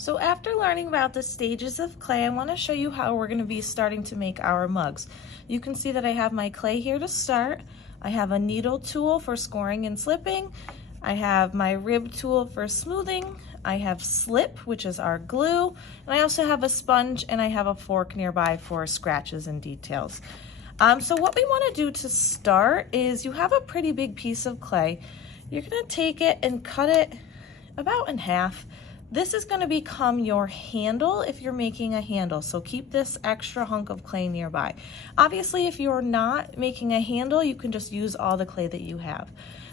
So after learning about the stages of clay, I want to show you how we're going to be starting to make our mugs. You can see that I have my clay here to start. I have a needle tool for scoring and slipping. I have my rib tool for smoothing. I have slip, which is our glue. And I also have a sponge and I have a fork nearby for scratches and details. So what we want to do to start is you have a pretty big piece of clay. You're going to take it and cut it about in half. This is going to become your handle if you're making a handle, so keep this extra hunk of clay nearby. Obviously, if you're not making a handle, you can just use all the clay that you have.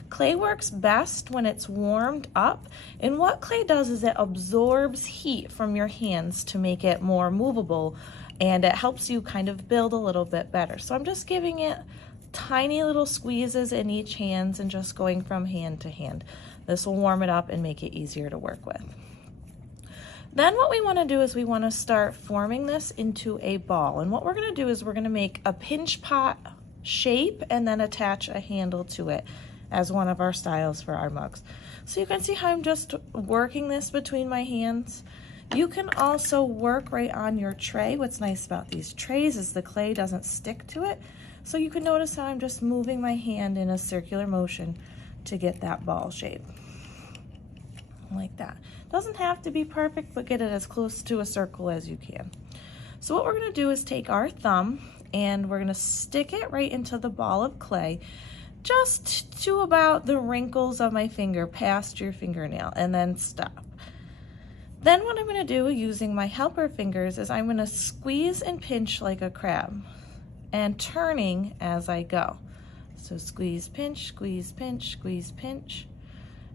Clay works best when it's warmed up, and what clay does is it absorbs heat from your hands to make it more movable, and it helps you kind of build a little bit better. So I'm just giving it tiny little squeezes in each hand and just going from hand to hand. This will warm it up and make it easier to work with. Then what we want to do is we want to start forming this into a ball. And what we're going to do is we're going to make a pinch pot shape and then attach a handle to it as one of our styles for our mugs. So you can see how I'm just working this between my hands. You can also work right on your tray. What's nice about these trays is the clay doesn't stick to it. So you can notice how I'm just moving my hand in a circular motion to get that ball shape. Like that. Doesn't have to be perfect, but get it as close to a circle as you can. So what we're going to do is take our thumb and we're going to stick it right into the ball of clay, just to about the wrinkles of my finger past your fingernail, and then stop. Then what I'm going to do using my helper fingers is I'm going to squeeze and pinch like a crab and turning as I go. So squeeze, pinch, squeeze, pinch, squeeze, pinch.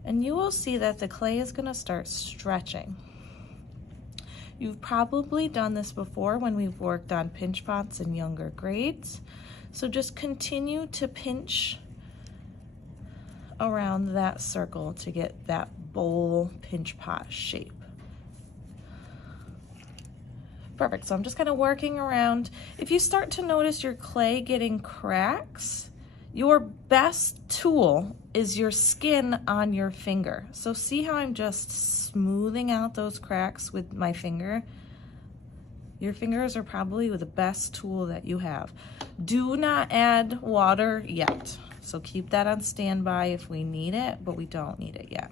And you will see that the clay is going to start stretching. You've probably done this before when we've worked on pinch pots in younger grades. So just continue to pinch around that circle to get that bowl pinch pot shape. Perfect, so I'm just kind of working around. If you start to notice your clay getting cracks, your best tool is your skin on your finger. So see how I'm just smoothing out those cracks with my finger? Your fingers are probably the best tool that you have. Do not add water yet. So keep that on standby if we need it, but we don't need it yet.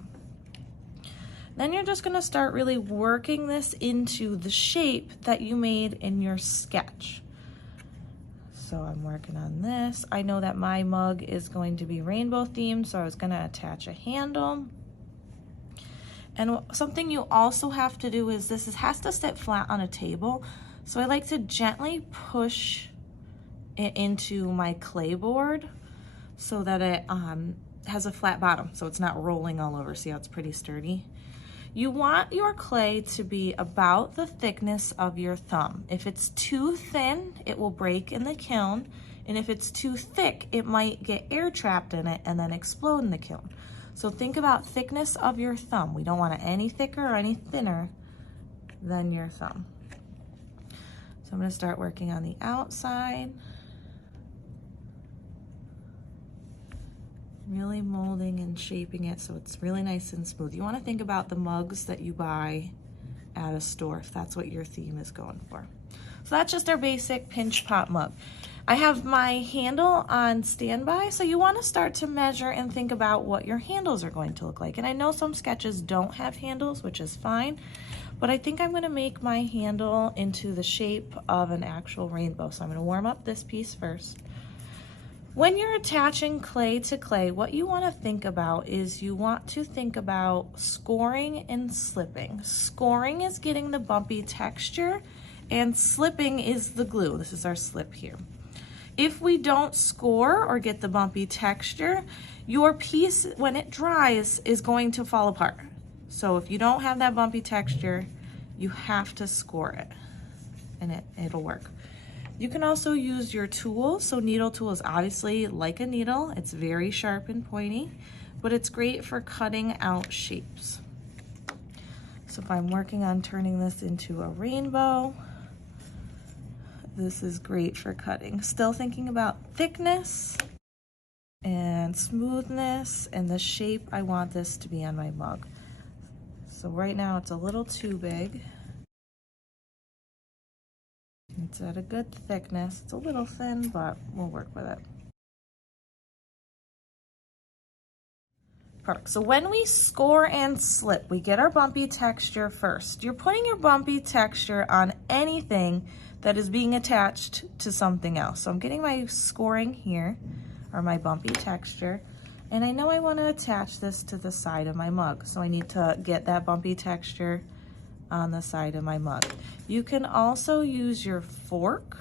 Then you're just gonna start really working this into the shape that you made in your sketch. So I'm working on this. I know that my mug is going to be rainbow themed, so I was gonna attach a handle. And something you also have to do is this has to sit flat on a table. So I like to gently push it into my clay board so that it has a flat bottom, so it's not rolling all over. See how it's pretty sturdy? You want your clay to be about the thickness of your thumb. If it's too thin, it will break in the kiln, and if it's too thick, it might get air trapped in it and then explode in the kiln. So think about thickness of your thumb. We don't want it any thicker or any thinner than your thumb. So I'm gonna start working on the outside. Really molding and shaping it so it's really nice and smooth. You want to think about the mugs that you buy at a store if that's what your theme is going for. So that's just our basic pinch pot mug. I have my handle on standby, so you want to start to measure and think about what your handles are going to look like. And I know some sketches don't have handles, which is fine, but I think I'm going to make my handle into the shape of an actual rainbow. So I'm going to warm up this piece first. When you're attaching clay to clay, what you want to think about is you want to think about scoring and slipping. Scoring is getting the bumpy texture, and slipping is the glue. This is our slip here. If we don't score or get the bumpy texture, your piece, when it dries, is going to fall apart. So if you don't have that bumpy texture, you have to score it, and it'll work. You can also use your tool. So needle tool is obviously like a needle. It's very sharp and pointy, but it's great for cutting out shapes. So if I'm working on turning this into a rainbow, this is great for cutting. Still thinking about thickness and smoothness and the shape I want this to be on my mug. So right now it's a little too big. It's at a good thickness. It's a little thin, but we'll work with it. Perfect. So when we score and slip, we get our bumpy texture first. You're putting your bumpy texture on anything that is being attached to something else. So I'm getting my scoring here, or my bumpy texture, and I know I want to attach this to the side of my mug. So I need to get that bumpy texture on the side of my mug. You can also use your fork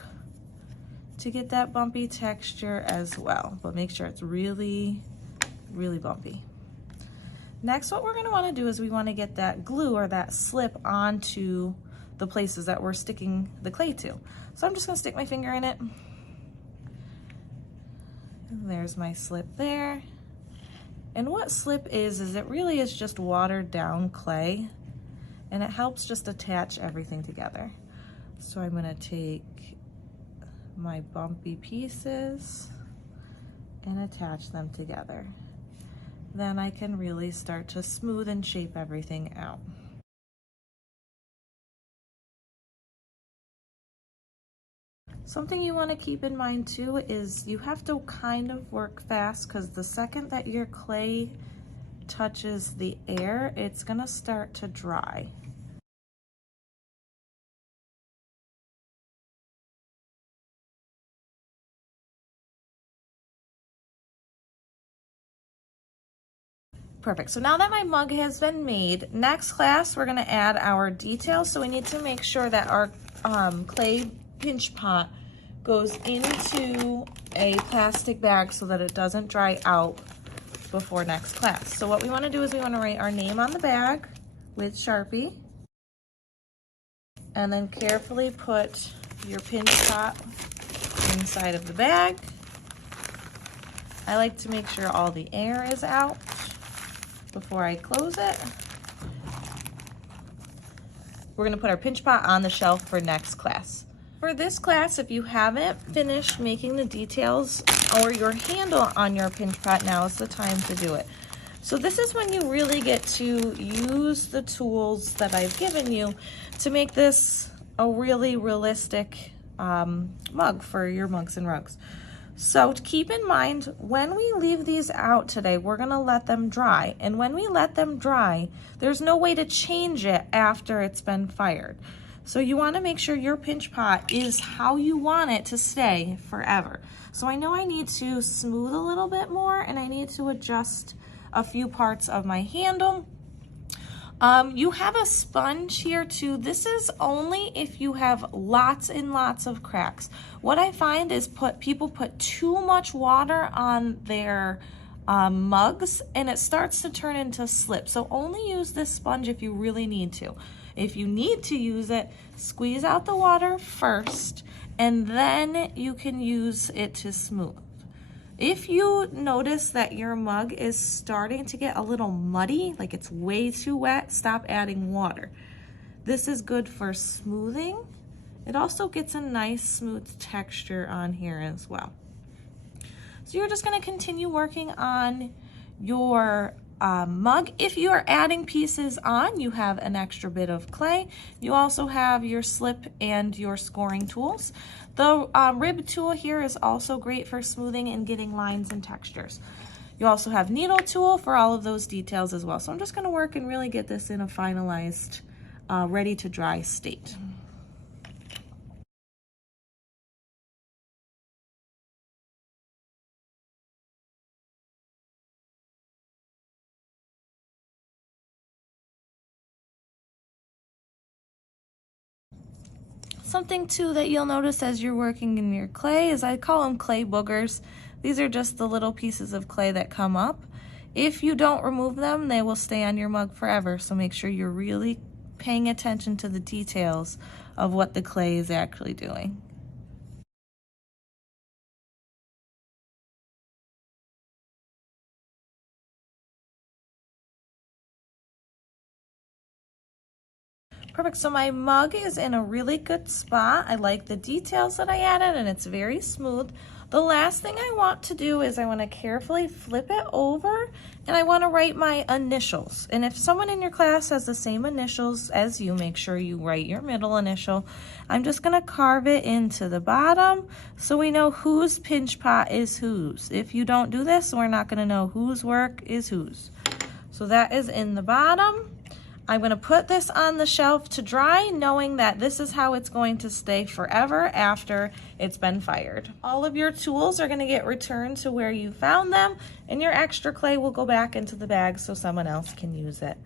to get that bumpy texture as well, but make sure it's really, really bumpy. Next, what we're going to want to do is we want to get that glue or that slip onto the places that we're sticking the clay to. So I'm just going to stick my finger in it. And there's my slip there. And what slip is it really is just watered down clay, and it helps just attach everything together. So I'm going to take my bumpy pieces and attach them together. Then I can really start to smooth and shape everything out. Something you want to keep in mind too is you have to kind of work fast, because the second that your clay touches the air, it's going to start to dry. Perfect. So now that my mug has been made, next class we're going to add our details. So we need to make sure that our clay pinch pot goes into a plastic bag so that it doesn't dry out before next class. So what we want to do is we want to write our name on the bag with Sharpie, and then carefully put your pinch pot inside of the bag. I like to make sure all the air is out before I close it. We're going to put our pinch pot on the shelf for next class. For this class, if you haven't finished making the details or your handle on your pinch pot, now is the time to do it. So this is when you really get to use the tools that I've given you to make this a really realistic mug for your mugs and rugs. So keep in mind, when we leave these out today, we're going to let them dry. And when we let them dry, there's no way to change it after it's been fired. So you want to make sure your pinch pot is how you want it to stay forever. So I know I need to smooth a little bit more, and I need to adjust a few parts of my handle. You have a sponge here too. This is only if you have lots and lots of cracks. What I find is people put too much water on their mugs, and it starts to turn into slip. So only use this sponge if you really need to. If you need to use it, squeeze out the water first, and then you can use it to smooth. If you notice that your mug is starting to get a little muddy, like it's way too wet, stop adding water. This is good for smoothing. It also gets a nice smooth texture on here as well. So you're just going to continue working on your mug. If you are adding pieces on, you have an extra bit of clay. You also have your slip and your scoring tools. The rib tool here is also great for smoothing and getting lines and textures. You also have needle tool for all of those details as well. So I'm just going to work and really get this in a finalized, ready to dry state. Something too that you'll notice as you're working in your clay is I call them clay boogers. These are just the little pieces of clay that come up. If you don't remove them, they will stay on your mug forever. So make sure you're really paying attention to the details of what the clay is actually doing. Perfect, so my mug is in a really good spot. I like the details that I added, and it's very smooth. The last thing I want to do is I want to carefully flip it over, and I want to write my initials. And if someone in your class has the same initials as you, make sure you write your middle initial. I'm just going to carve it into the bottom so we know whose pinch pot is whose. If you don't do this, we're not going to know whose work is whose. So that is in the bottom. I'm going to put this on the shelf to dry, knowing that this is how it's going to stay forever after it's been fired. All of your tools are going to get returned to where you found them, and your extra clay will go back into the bag so someone else can use it.